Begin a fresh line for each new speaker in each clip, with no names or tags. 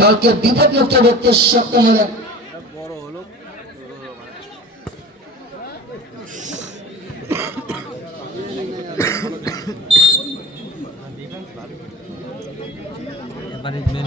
দলকে বিপদমুক্ত করতে সক্ষম হলেন।
এবারে মেন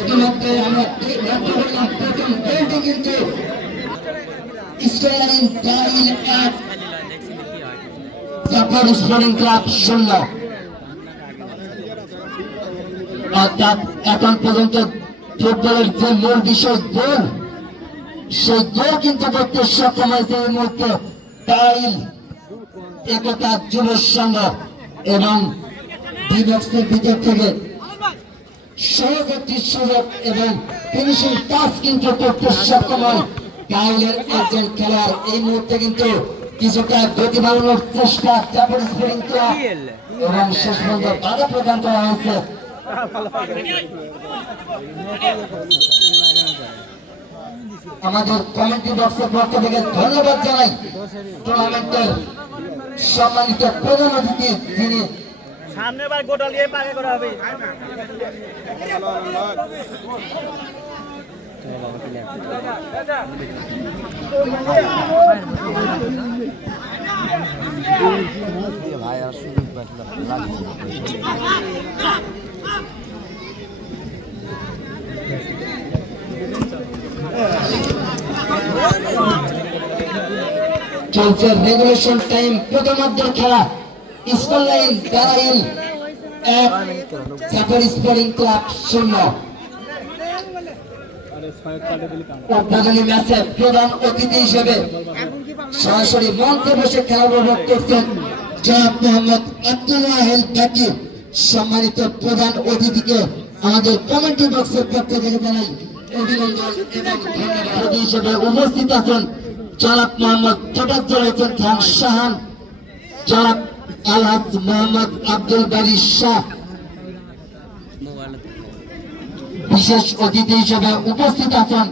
ইতিমধ্যে আমরা লক্ষ্য করলাম প্রথম গোলটি কিন্তু স্কোয়ারিং দাঁড়াইল এক জাপান স্পোর্টিং ক্লাব শূন্য এখন পর্যন্ত ফুটবলের যে মূল বিষয় গোল, সেই গোল কিন্তু করতে সক্ষম হয়েছে এই মুহূর্তে টাইল একতা যুব সংঘ এবং ডিবক্সের ভিতর থেকে সহজ একটি সুযোগ এবং ফিনিশিং টাচ কিন্তু করতে সক্ষম হয় টাইলের একজন খেলোয়াড়। এই মুহূর্তে কিন্তু কিছুটা গতি বাড়ানোর চেষ্টা এবং শেষ পর্যন্ত বাধা প্রদান করা হয়েছে। আমাদের কমিটি বক্সের পক্ষ থেকে ধন্যবাদ জানাই টুর্নামেন্টের সম্মানিত প্রধান অতিথি যিনি
সামনে বার গোটা নিয়ে পাকে করা হবে।
ভাই লাগছে
চলছে রেগুলেশন টাইম প্রথমার্ধ খেলা। স্কুল লাইন দাঁড়াইল এক চাপের স্পোর্টিং ক্লাব শূন্য। উদ্বোধনী ম্যাচে প্রধান অতিথি হিসেবে সরাসরি মঞ্চে বসে খেলা উপভোগ করছেন সম্মানিত প্রধান অতিথিকে আমাদের কমেন্টি বক্সের পক্ষ থেকে জানাই উপস্থিত আছেন জনাব মোহাম্মদ তোটাজ্জল হোসেন খান শাহান, জনাব আলহাজ মোহাম্মদ আব্দুল বারি শাহ। বিশেষ অতিথি হিসেবে উপস্থিত আছেন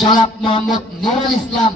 জনাব মোহাম্মদ নুরুল ইসলাম।